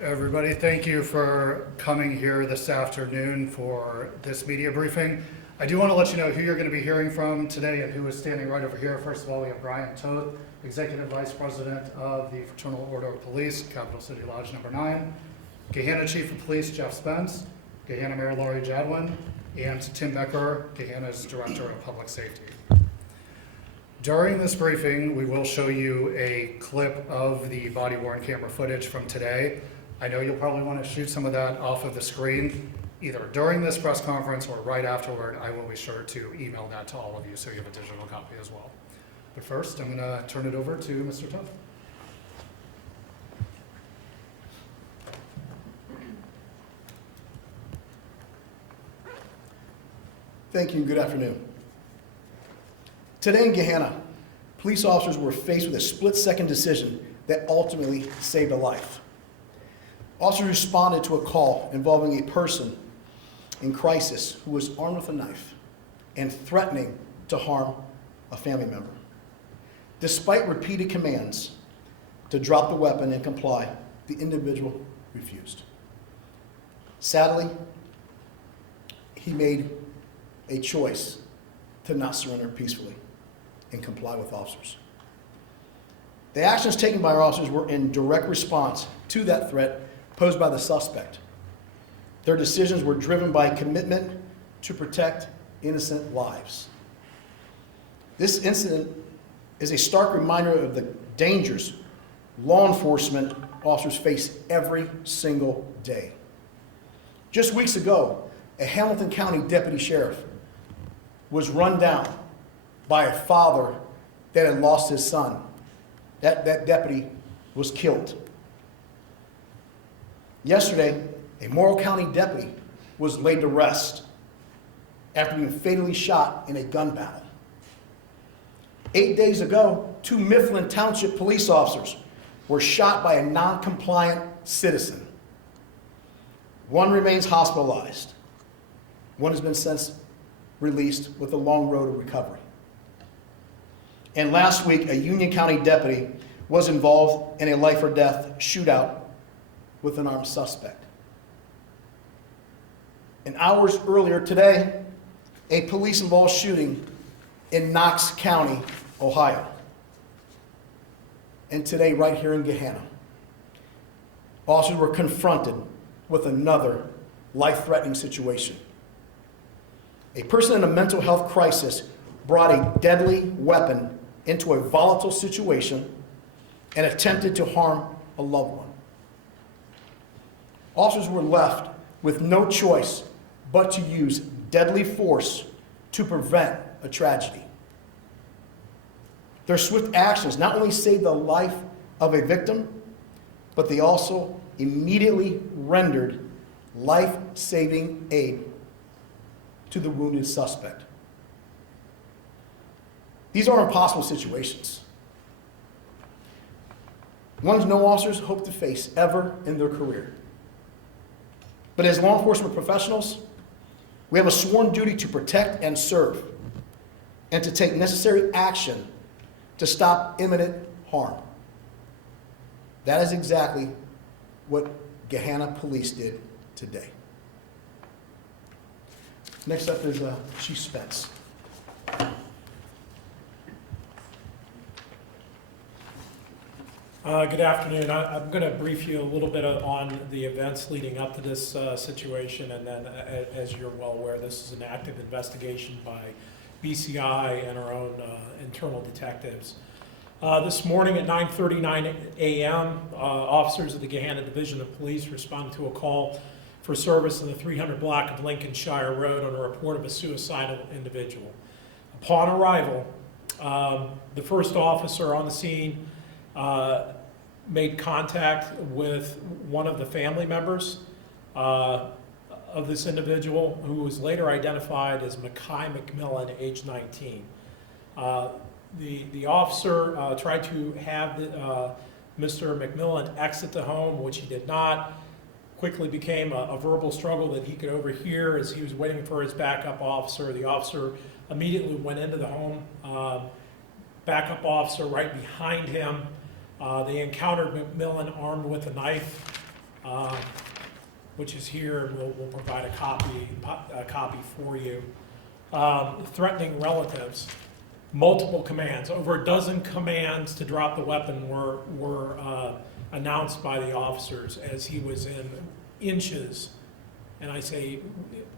Everybody, thank you for coming here this afternoon for this media briefing. I do want to let you know who you're going to be hearing from today and who is standing right over here. First of all, we have Brian Toth, Executive Vice President of the Fraternal Order of Police, Capital City Lodge number 9, Gahanna Chief of Police Jeff Spence, Gahanna Mayor Laurie Jadwin, and Tim Becker, Gahanna's Director of Public Safety. During this briefing, we will show you a clip of the body-worn camera footage from today. I know you'll probably want to shoot some of that off of the screen, either during this press conference or right afterward. I will be sure to email that to all of you so you have a digital copy as well. But first, I'm going to turn it over to Mr. Toth. Thank you and good afternoon. Today in Gahanna, police officers were faced with a split-second decision that ultimately saved a life. Officers responded to a call involving a person in crisis who was armed with a knife and threatening to harm a family member. Despite repeated commands to drop the weapon and comply, the individual refused. Sadly, he made a choice to not surrender peacefully and comply with officers. The actions taken by our officers were in direct response to that threat posed by the suspect. Their decisions were driven by a commitment to protect innocent lives. This incident is a stark reminder of the dangers law enforcement officers face every single day. Just weeks ago, a Hamilton County deputy sheriff was run down by a father that had lost his son. That deputy was killed. Yesterday, a Morrill County deputy was laid to rest after being fatally shot in a gun battle. 8 days ago, 2 Mifflin Township police officers were shot by a non-compliant citizen. One remains hospitalized. One has been since released with a long road to recovery. And last week, a Union County deputy was involved in a life or death shootout with an armed suspect. And hours earlier today, a police-involved shooting in Knox County, Ohio. And today, right here in Gahanna, officers were confronted with another life-threatening situation. A person in a mental health crisis brought a deadly weapon into a volatile situation and attempted to harm a loved one. Officers were left with no choice but to use deadly force to prevent a tragedy. Their swift actions not only saved the life of a victim, but they also immediately rendered life-saving aid to the wounded suspect. These are impossible situations, ones no officers hope to face ever in their career. But as law enforcement professionals, we have a sworn duty to protect and serve, and to take necessary action to stop imminent harm. That is exactly what Gahanna Police did today. Next up is Chief Spence. Good afternoon. I'm going to brief you a little bit on the events leading up to this situation, and then, as you're well aware, this is an active investigation by BCI and our own internal detectives. This morning at 9:39 a.m., officers of the Gahanna Division of Police responded to a call for service in the 300 block of Lincolnshire Road on a report of a suicidal individual. Upon arrival, the first officer on the scene made contact with one of the family members of this individual, who was later identified as Mackay McMillan, age 19. The officer tried to have Mr. McMillan exit the home, which he did not. Quickly became a verbal struggle that he could overhear as he was waiting for his backup officer. The officer immediately went into the home, backup officer right behind him. They encountered McMillan armed with a knife, which is here, and we'll provide a copy for you. Threatening relatives. Multiple commands, over a dozen commands to drop the weapon were announced by the officers as he was in inches, and I say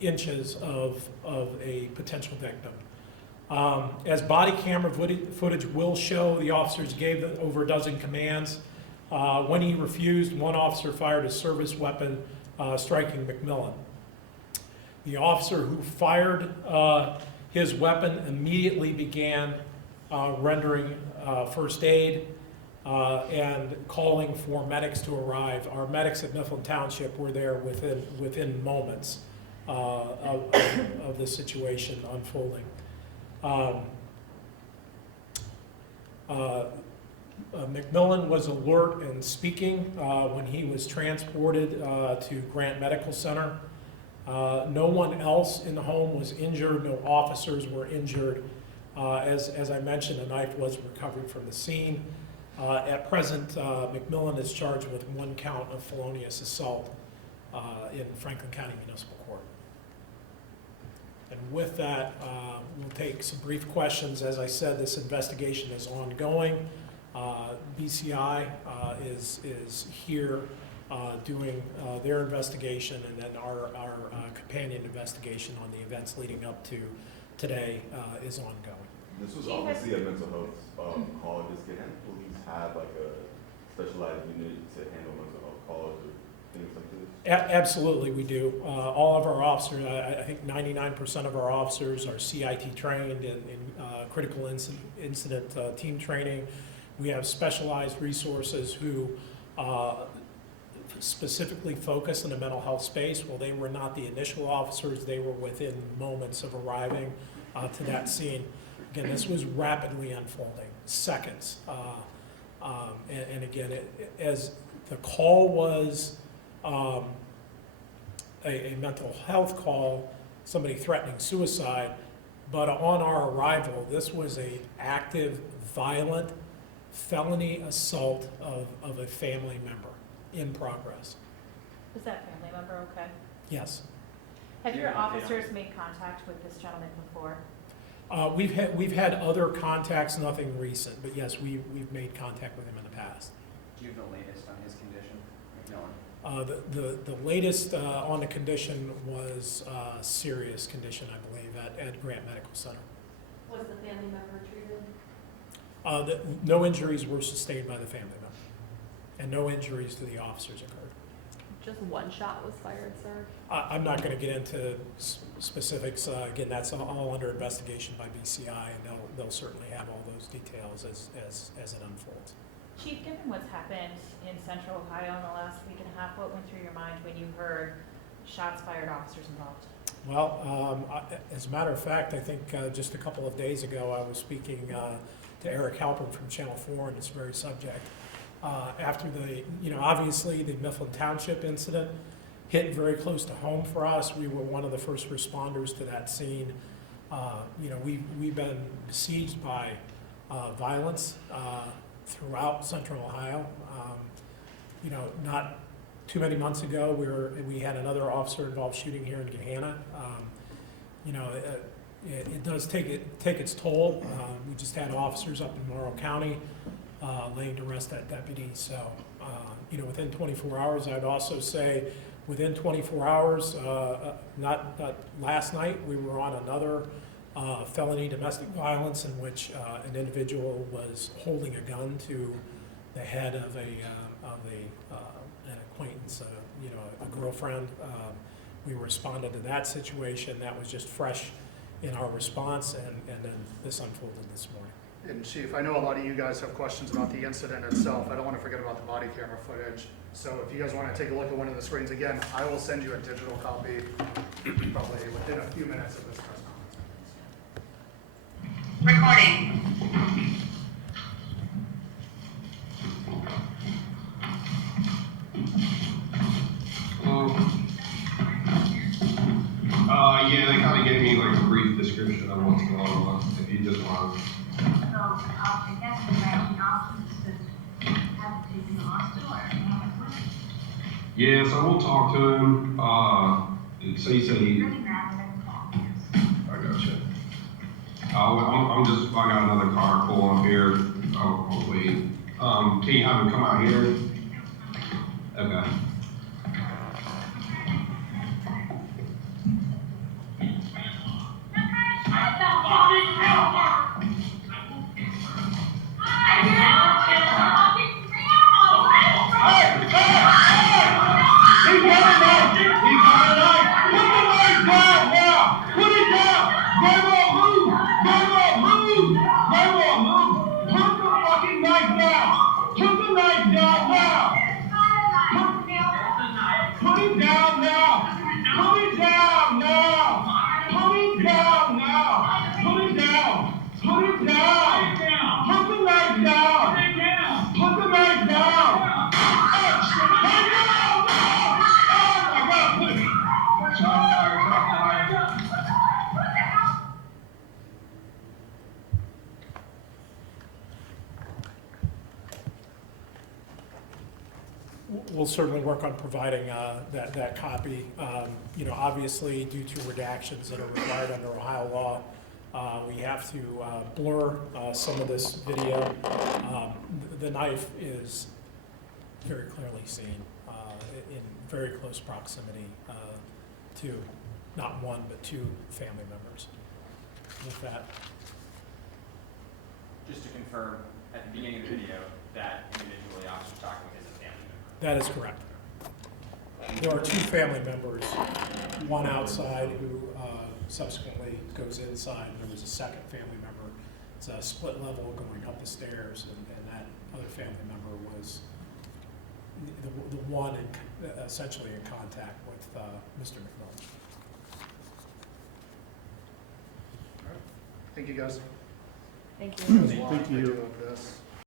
inches of a potential victim. As body camera footage will show, the officers gave over a dozen commands. When he refused, one officer fired a service weapon, striking McMillan. The officer who fired his weapon immediately began rendering first aid and calling for medics to arrive. Our medics at Mifflin Township were there within moments of the situation unfolding. McMillan was alert and speaking when he was transported to Grant Medical Center. No one else in the home was injured, no officers were injured. As I mentioned, a knife was recovered from the scene. At present, McMillan is charged with 1 count of felonious assault in Franklin County Municipal Court. And with that, we'll take some brief questions. As I said, this investigation is ongoing. BCI is here doing their investigation, and then our companion investigation on the events leading up to today is ongoing. This was obviously a mental health call. Does Gahanna police have like a specialized unit to handle mental health calls or things like this? Absolutely, we do. All of our officers, I think 99% of our officers are CIT trained in critical incident team training. We have specialized resources who specifically focus in the mental health space. Well, they were not the initial officers. They were within moments of arriving to that scene. Again, this was rapidly unfolding, seconds. And again, as the call was a mental health call, somebody threatening suicide, but on our arrival, this was an active, violent, felony assault of a family member in progress. Was that family member okay? Yes. Have your officers made contact with this gentleman before? We've had other contacts, nothing recent, but yes, we've made contact with him in the past. Do you have the latest on his condition? McMillan? The latest on the condition was serious condition, I believe, at Grant Medical Center. Was the family member treated? No injuries were sustained by the family member, and no injuries to the officers occurred. Just one shot was fired, sir? I'm not going to get into specifics. Again, that's all under investigation by BCI, and they'll certainly have all those details as it unfolds. Chief, given what's happened in Central Ohio in the last week and a half, what went through your mind when you heard shots fired, officers involved? Well, as a matter of fact, I think just a couple of days ago, I was speaking to Eric Halpern from Channel 4 on this very subject. After obviously the Mifflin Township incident hit very close to home for us. We were one of the first responders to that scene. We've been besieged by violence throughout Central Ohio. Not too many months ago, we had another officer-involved shooting here in Gahanna. It does take its toll. We just had officers up in Morrow County laying to rest that deputy. So, within 24 hours, I'd also say within 24 hours, not last night, we were on another felony domestic violence in which an individual was holding a gun to the head of an acquaintance, a girlfriend. We responded to that situation. That was just fresh in our response, and then this unfolded this morning. And Chief, I know a lot of you guys have questions about the incident itself. I don't want to forget about the body camera footage. So if you guys want to take a look at one of the screens again, I will send you a digital copy probably within a few minutes of this press conference. Recording. Yeah, they kind of gave me like a brief description of what's going on. If you just want. Yeah, so we'll talk to him. So you said he. I gotcha. I'm just. I got another car pull up here. I'll wait. Can you have him come out here? Okay. We'll certainly work on providing that copy. You know, obviously, due to redactions that are required under Ohio law, we have to blur some of this video. The knife is very clearly seen in very close proximity to not one, but two family members. With that, Just to confirm, at the beginning of the video, that individual the officer's talking with is a family member. that is correct. There are two family members, one outside who subsequently goes inside. There was a second family member. It's a split level going up the stairs, and that other family member was the one essentially in contact with Mr. McMillan. Thank you, guys. Thank There's you. a lot of video of this.